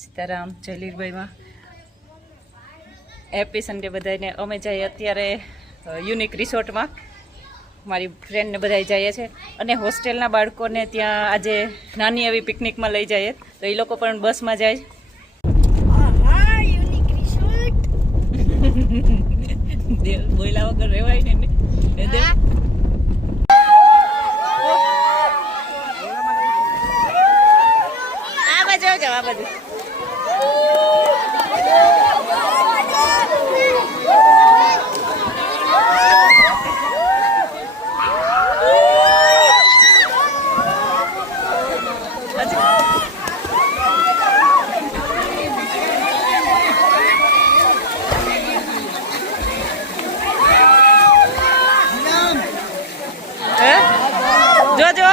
Sitaram જયલીરભાઈમાં happy Sunday બધાને. અમે જઈએ અત્યારે યુનિક રિસોર્ટમાં, મારી ફ્રેન્ડને બધા જઈએ છે અને હોસ્ટેલના બાળકોને ત્યાં આજે નાની એવી પિકનિકમાં લઈ જઈએ તો એ લોકો પણ બસમાં જાય. બોલ્યા વગર રેવાય ને. આ બાજુ આવજો, આ બાજુ. જોજો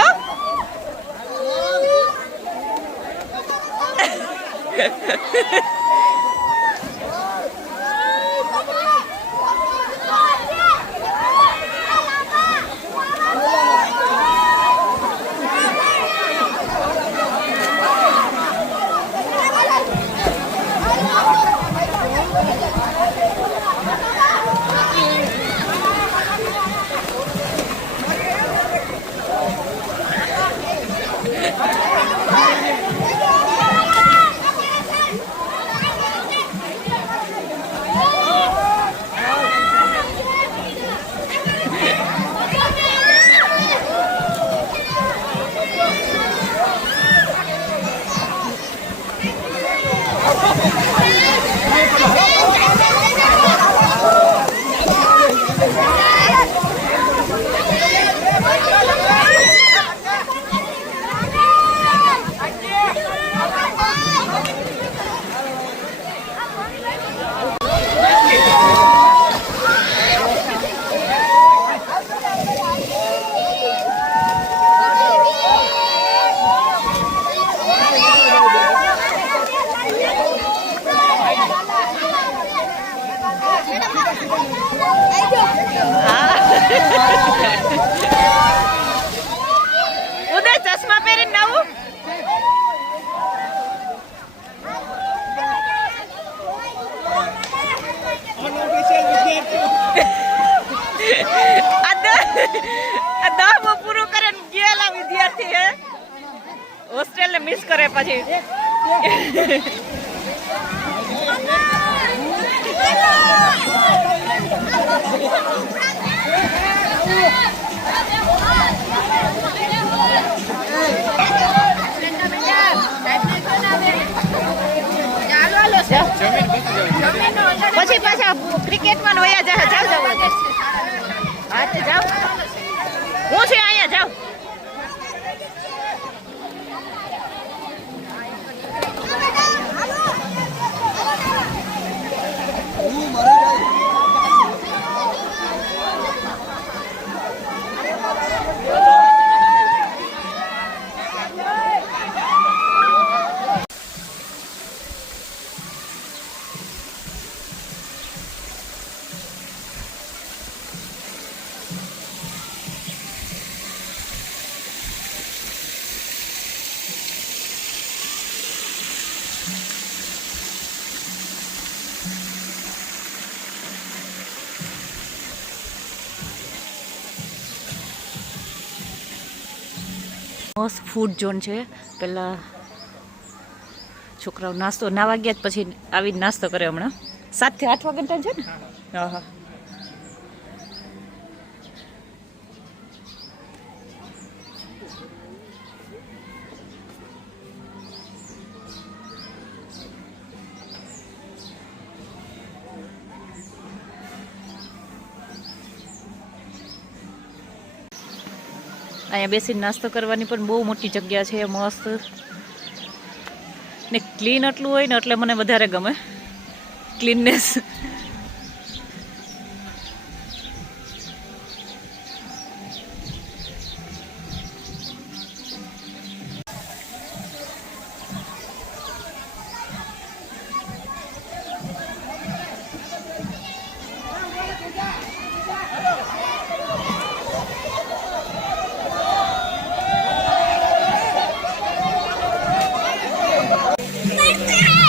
ઉદય ચશ્મા પહેરીને આવું. દસમું પૂરું કરે ગયેલા વિદ્યાર્થી હે હોસ્ટેલ ને મિસ કરે પછી. પછી પાછા ક્રિકેટમાં વયા જાય. જાવ જાવ, હા તો જાવ. હું છે અહીંયા, જાવ. મસ્ત ફૂડ ઝોન છે. પહેલાં છોકરાઓ નાસ્તો ના વાગ્યા જ પછી આવી નાસ્તો કરે. હમણાં 7 થી 8 વાગ્યા છે ને. હા હા. અહીંયા બેસીને નાસ્તો કરવાની પણ બહુ મોટી જગ્યા છે, મસ્ત ને ક્લીન એટલું હોય ને એટલે મને વધારે ગમે ક્લીનનેસ. Yeah.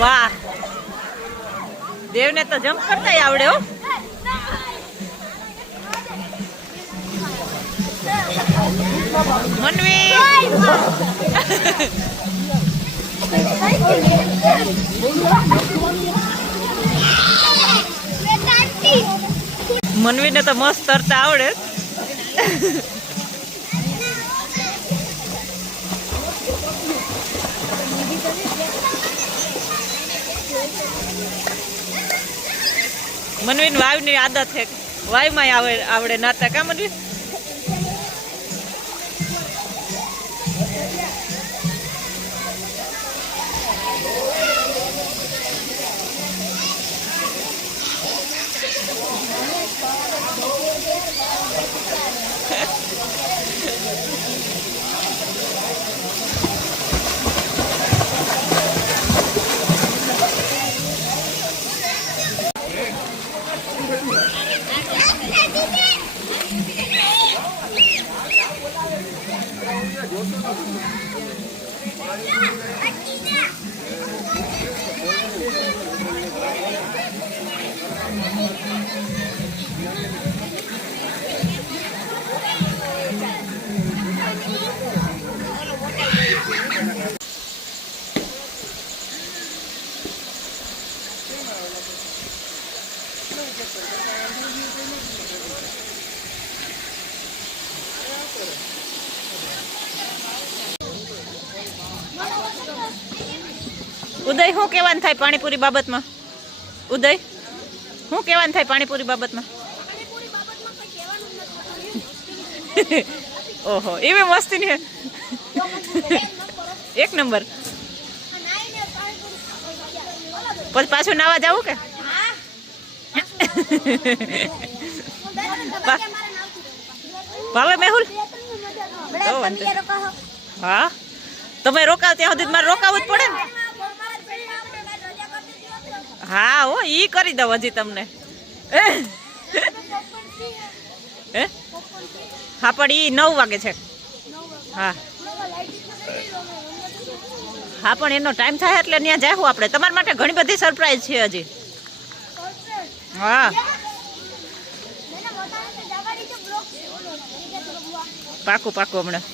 વાહ, દેવને તો જમ્પ કરતા આવડે હો. મનવી મનવીને તો મસ્ત તરતા આવડે. મનવીન વાવની આદત છે, વાવમાં આવડે નાતા કા મનવી. ઉદય શું કહેવાનું થાય પાણીપુરી બાબતમાં? ઉદય શું કહેવાનું થાય પાણીપુરી બાબતમાં? ઓહો, એવી મસ્તી ને. એક નંબર. પછી પાછું નાવા જવું કે? ભાવે મેહુલ? હા, તમે રોકાવ ત્યાં સુધી મારે રોકાવું જ પડે ને. હા હો, ઈ કરી દઉં હજી તમને. હા પણ ઈ 9 વાગે છે. હા હા, પણ એનો ટાઈમ થાય એટલે ત્યાં જાહું આપણે. તમારા માટે ઘણી બધી સરપ્રાઈઝ છે હજી. હા પાકું પાકું હમણાં.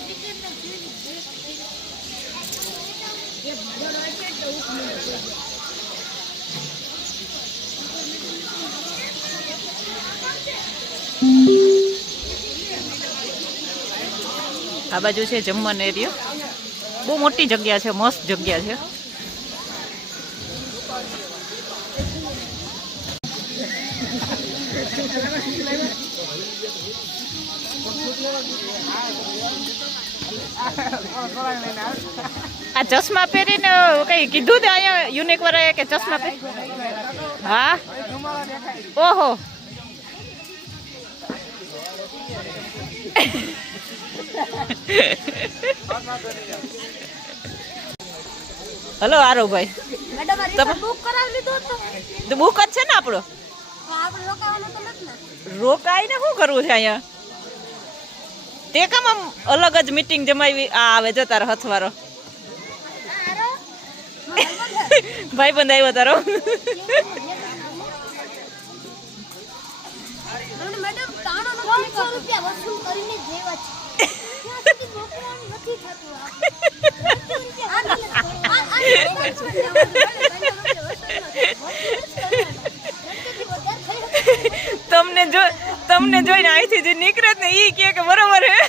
આ બાજુ છે જમવાનો એરિયો. બહુ મોટી જગ્યા છે, મસ્ત જગ્યા છે. આ ચશ્મા પહેરીને કઈ કીધું તે અહીંયા યુનિક વાળાએ કે ચશ્મા પહેરી? હા ઓહો. હલો આરો ભાઈ, બુક જ છે ને આપણો? રોકાઈને શું કરવું છે અહીંયા? તે કામ આમ અલગ જ મીટિંગ જમાવી. આ આવે જો તારો હથવારો ભાઈ બંધ આવ્યો તારો. તમને જોઈને અહીંથી જે નીકળે ને ઈ કે બરોબર હે.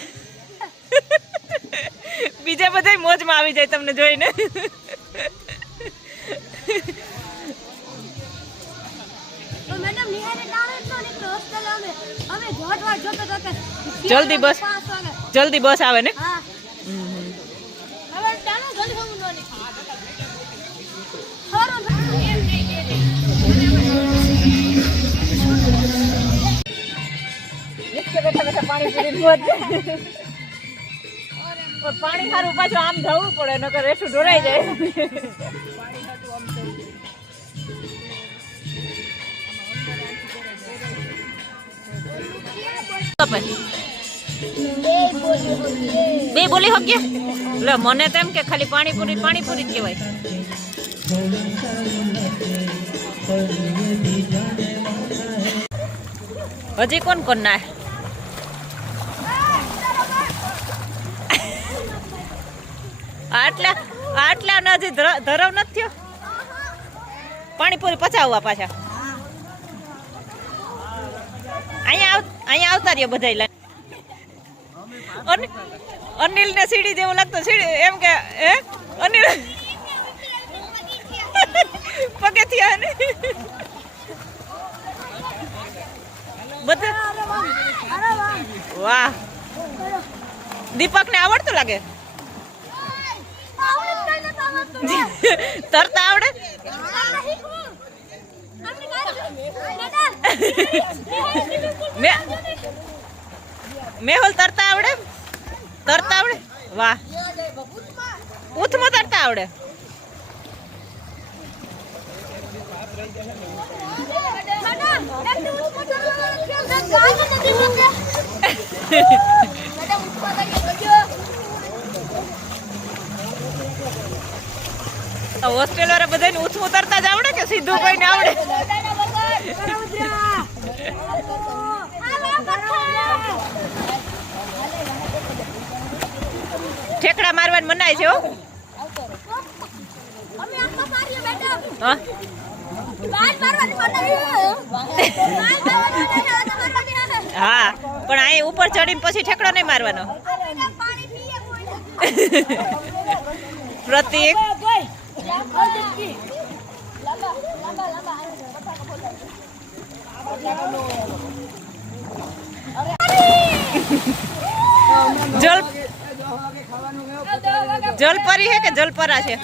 બીજા બધા મોજમાં આવી જાય તમને જોઈને. જલ્દી બસ આવે ને. પાણી સારું પાછું આમ જવું પડે, નકર રેઠું ઢોરાઈ જાય. બે બોલી હક્યા? લે મને તેમ કે ખાલી પાણીપુરી પાણીપુરી જ કહેવાય. હજી કોણ કોણ ના આટલા આટલા ને હજી ધરવ નથી થયો પાણીપુરી પચાવવા પાછા અહીંયા આવતા રહ્યો બધા અનિલ ને સીડી જેવું લાગતું સીડી એમ કે અનિલ પગથિયા ને બધા વાહ દીપક ને આવડતું લાગે તરતા આવડે મેહુલ તરતા આવડે વાહ ઉથમાં તરતા આવડે હોસ્ટેલ વાળા બધાને ઉથમું તરતા જ આવડે કે સીધું કોઈને આવડે ઠેકડા મારવાની મનાય છે હા પણ અહીં ઉપર ચડીને પછી ઠેકડો નહીં મારવાનો પ્રતિક જલપરી હે કે જલપરા છે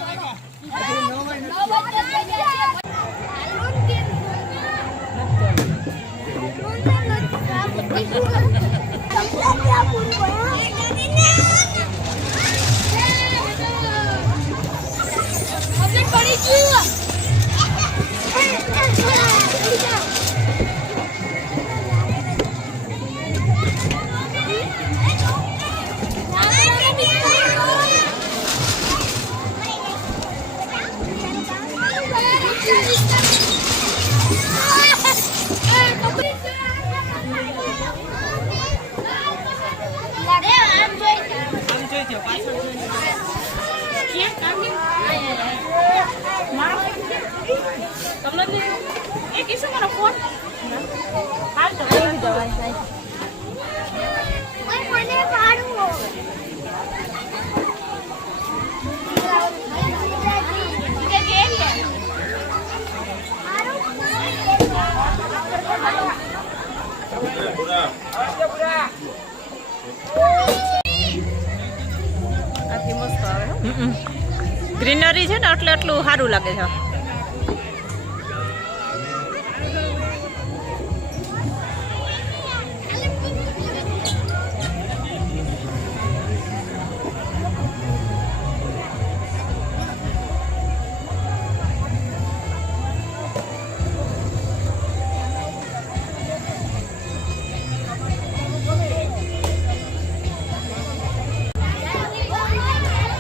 ગ્રીનરી છે ને એટલે એટલું સારું લાગે છે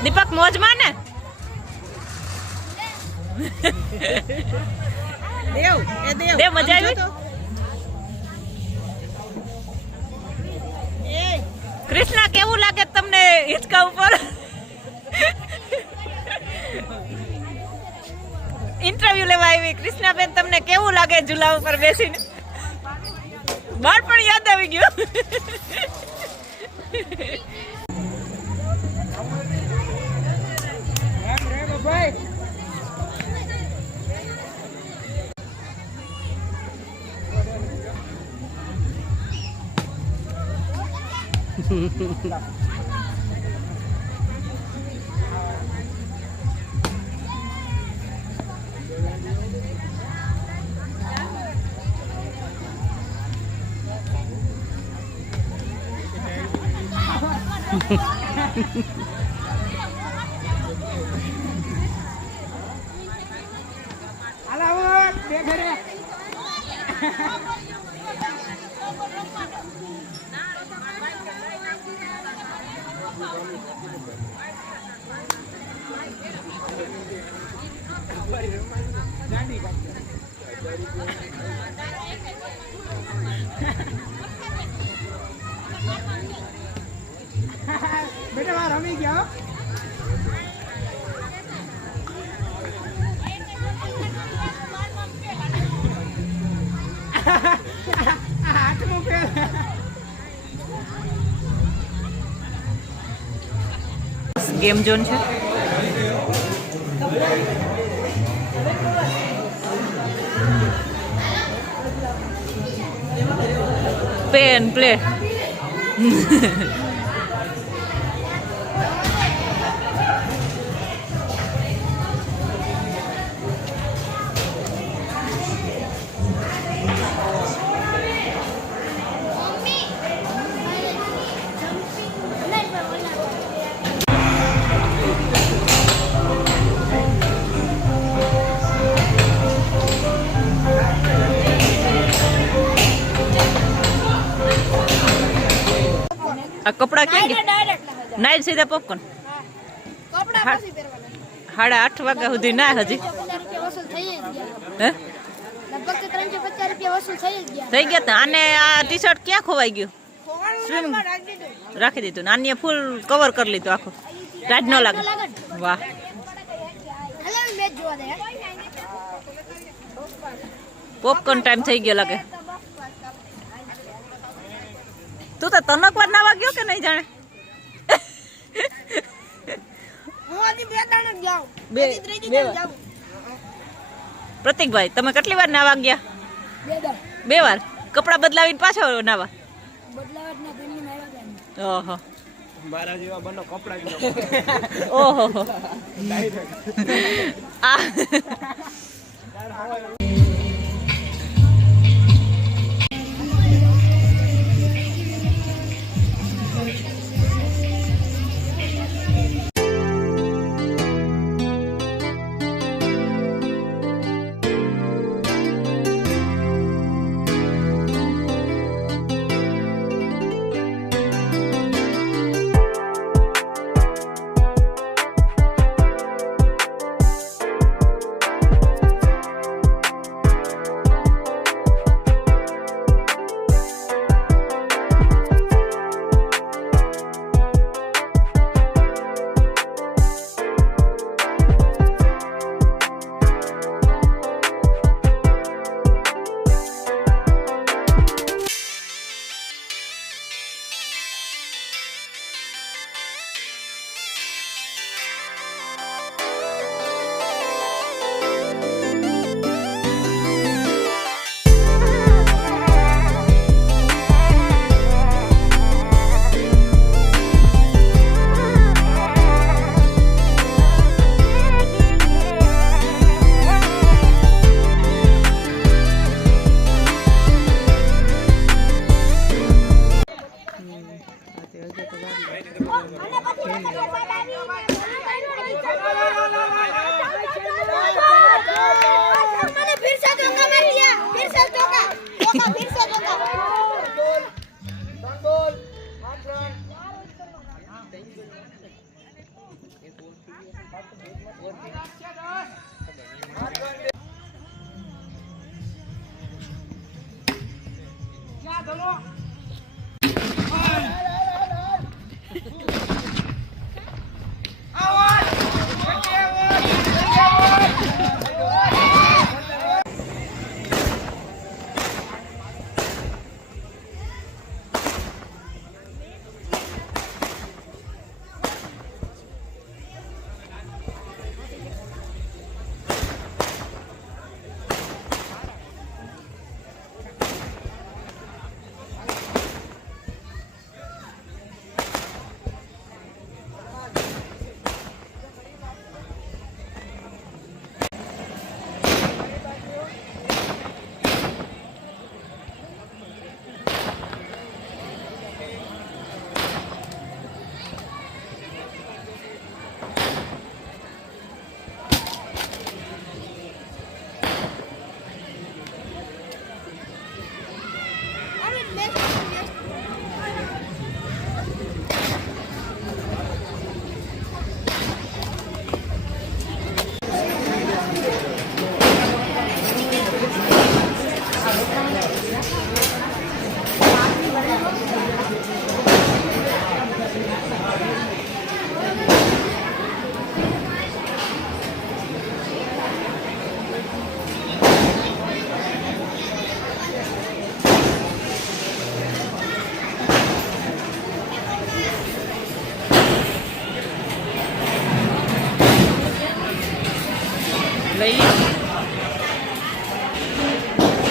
દીપક મોજમાં ને દેવ મજા આવી કૃષ્ણા કેવું લાગે તમને હિંચકા ઉપર ઇન્ટરવ્યુ લેવા આવી કૃષ્ણાબેન તમને કેવું લાગે ઝૂલા ઉપર બેસીને બાળપણ યાદ આવી ગયું બેટા વાર રમી ગયા હાથમાં પેલ ગેમ ઝોન છે. પેન પ્લે. આ કપડા ક્યાં ગયા? નાઈ સીધા પોપકોર્ન. 8:30 વાગ્યા સુધી ના હજી હે થઈ ગયા તા. આને આ ટી શર્ટ ક્યાં ખોવાઈ ગયું? સ્વિમિંગ રાખી દીધું ને આને ફૂલ કવર કરી લીધું આખું. રાજ ન લાગે. વાહ. પોપકોર્ન ટાઈમ થઈ ગયો લાગે. તું તો તનકવાર ના વાગ્યો કે નહીં જાણે? પ્રતિકભાઈ તમે કેટલી વાર નાવા ગયા? 2 વાર. કપડા બદલાવીને પાછો નાવા? ઓહો મારા જેવા બનો કપડા ઓહો આ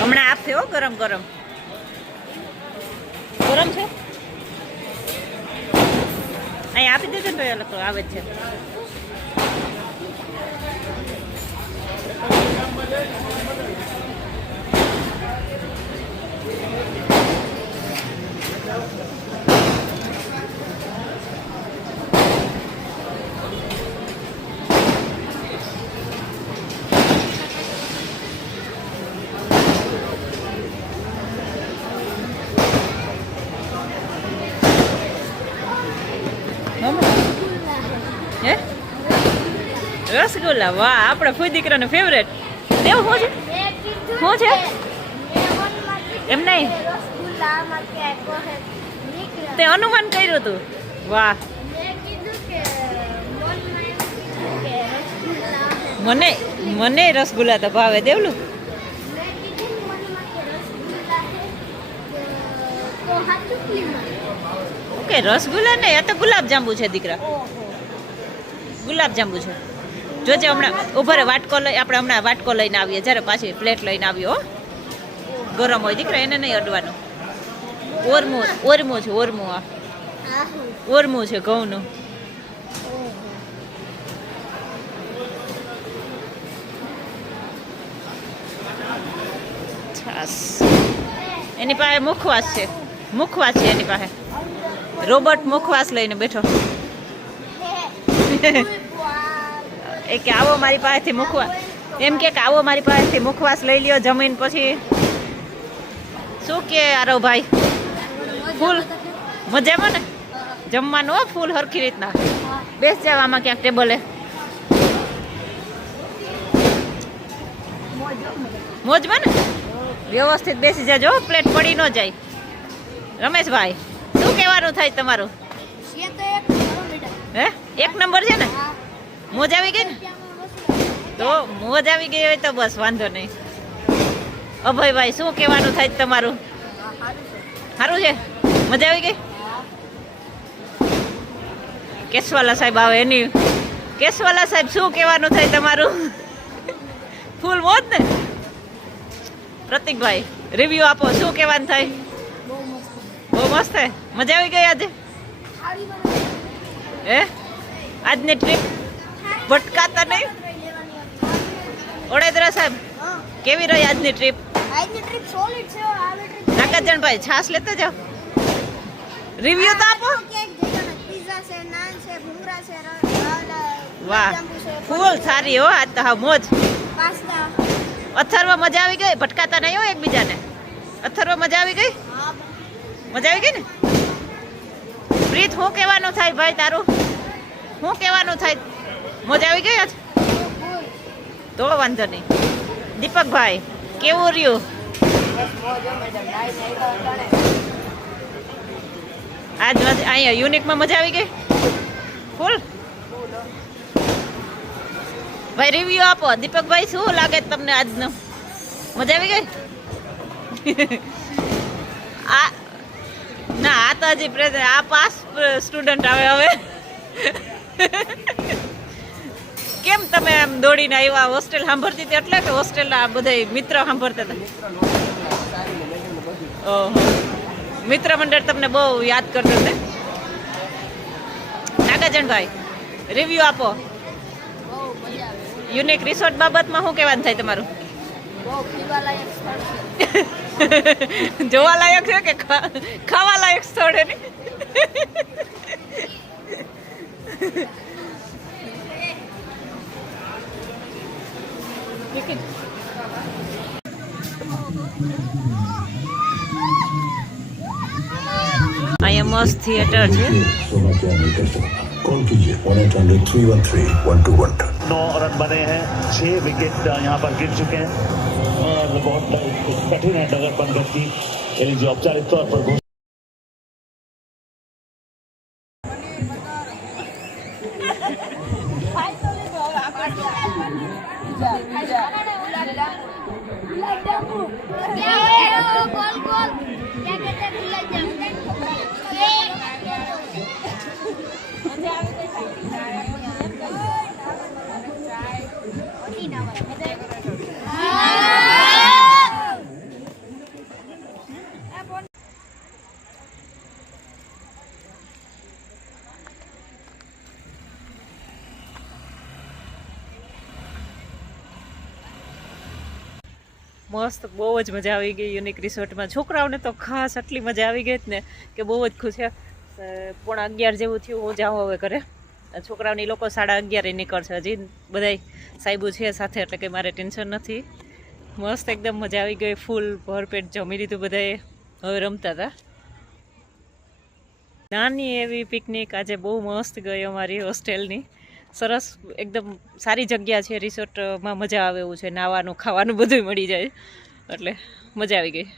હમણાં આપશે હો ગરમ ગરમ. ગરમ છે અહીં આપી દેજો ને તો એ લોકો આવે જ છે. હે રસગુલ્લા વાહ આપણા ફૂઈ દીકરાનો ફેવરેટ. દેવું શું છે શું છે એમ નહીં તે અનુમાન કર્યું હતું. વાહ મને મને રસગુલ્લા તો ભાવે દેવલું. ઓકે રસગુલ્લા નહીં આ તો ગુલાબજાંબુ છે દીકરા. ગુલાબજાંબુ છે જોજે હમણાં ઉભા રહે વાટકો લઈ આપણે હમણાં વાટકો લઈને આવીએ જ્યારે પાછી પ્લેટ લઈને આવ્યો હો. ગરમ હોય દીકરા એને નહીં અડવાનું. ઓરમું ઓરમું છે ઓરમું આ ઓરમું છે ઘઉંનું. છાસ એની પાસે મુખવાસ છે મુખવાસ છે એની પાસે. રોબોટ મુખવાસ લઈને બેઠો. એ કે આવો મારી પાસેથી મુખવાસ એમ કે આવો મારી પાસેથી મુખવાસ લઈ લ્યો જમીન પછી. શું કે આરો ભાઈ ફૂલ મજામાં ને જમવાનું હો ફૂલ હરખી રીતના. બેસ જાવ આમાં ક્યાંક ટેબલે. મોજમાં ને વ્યવસ્થિત બેસી જાજો પ્લેટ પડી ન જાય. રમેશભાઈ શું કહેવાનું થાય તમારું? હે એક નંબર છે ને મોજ આવી ગઈ ને તો મોજ આવી ગઈ હોય તો બસ વાંધો નહીં. અભયભાઈ શું કહેવાનું થાય તમારું? સારું છે મજા આવી ગઈ. કેશવાલા સાહેબ આવે એની કેશવાલા સાહેબ શું કહેવાનું થાય તમારું? ફૂલ મોજ ને. પ્રતિકભાઈ રિવ્યુ આપો શું કહેવાનું થાય? બહુ મસ્ત હે મજા આવી ગઈ આજે. હે આજની ટ્રીપ ભટકાતા નહીં. ઓડેદરા સાહેબ કેવી રહી આજની ટ્રીપ? નાગાજણભાઈ છાસ લેતા જાઓ. રિવ્યુ તો આપો. વાહ ફૂલ સારી હો આજ તો હા મોજ. અથર્વ મજા આવી ગઈ ભટકાતા નહીં હો એકબીજાને. અથર્વ મજા આવી ગઈ મજા આવી ગઈ ને. પ્રીત શું કહેવાનું થાય ભાઈ તારું? શું કહેવાનું થાય? મજા આવી ગઈ આજ તો વાંધો નહીં. દીપકભાઈ કેવું રહ્યું? આજ અહીંયા યુનિકમાં મજા આવી ગઈ ફૂલ. ભાઈ રિવ્યુ આપો. દીપકભાઈ શું લાગે તમને આજનું? મજા આવી ગઈ? આ ના આ તો હજી આ પાસ સ્ટુડન્ટ આવે હવે. કેમ તમે આમ દોડીને આવ્યા? હોસ્ટેલ સાંભળતી હતી એટલે કે હોસ્ટેલના બધા મિત્ર સાંભળતા હતા? ઓહો મિત્ર મંડળ તમને બહુ યાદ કરતો છે. નાગાજણભાઈ રિવ્યુ આપો. યુનિક રિસોર્ટ બાબતમાં શું કહેવાનું થાય તમારું? જોવાલાયક છે કે ખાવાલાયક સ્થળ છે ને? અહીંયા મસ્ત થિયેટર છે. कॉल कीजिए 1-800-313-1212। 9 रन बने हैं, 6 विकेट यहाँ पर गिर चुके हैं और बहुत कठिन है डगर पंकज की जो औपचारिक तौर पर મસ્ત, બહુ જ મજા આવી ગઈ યુનિક રિસોર્ટમાં. છોકરાઓને તો ખાસ આટલી મજા આવી ગઈ ને કે બહુ જ ખુશ છે. 11:30 જેવું થયું, હું જાઉં હવે ઘરે. છોકરાઓની લોકો 11:30 નીકળશે. હજી બધાય સાહેબો છે સાથે, એટલે કે મારે ટેન્શન નથી. મસ્ત એકદમ મજા આવી ગઈ, ફૂલ ભરપેટ જમી લીધું બધાએ, હવે રમતા હતા. નાની એવી પિકનિક આજે બહુ મસ્ત ગઈ અમારી હોસ્ટેલની. સરસ, એકદમ સારી જગ્યા છે. રિસોર્ટમાં મજા આવે એવું છે, નાવાનું ખાવાનું બધું મળી જાય, એટલે મજા આવી ગઈ.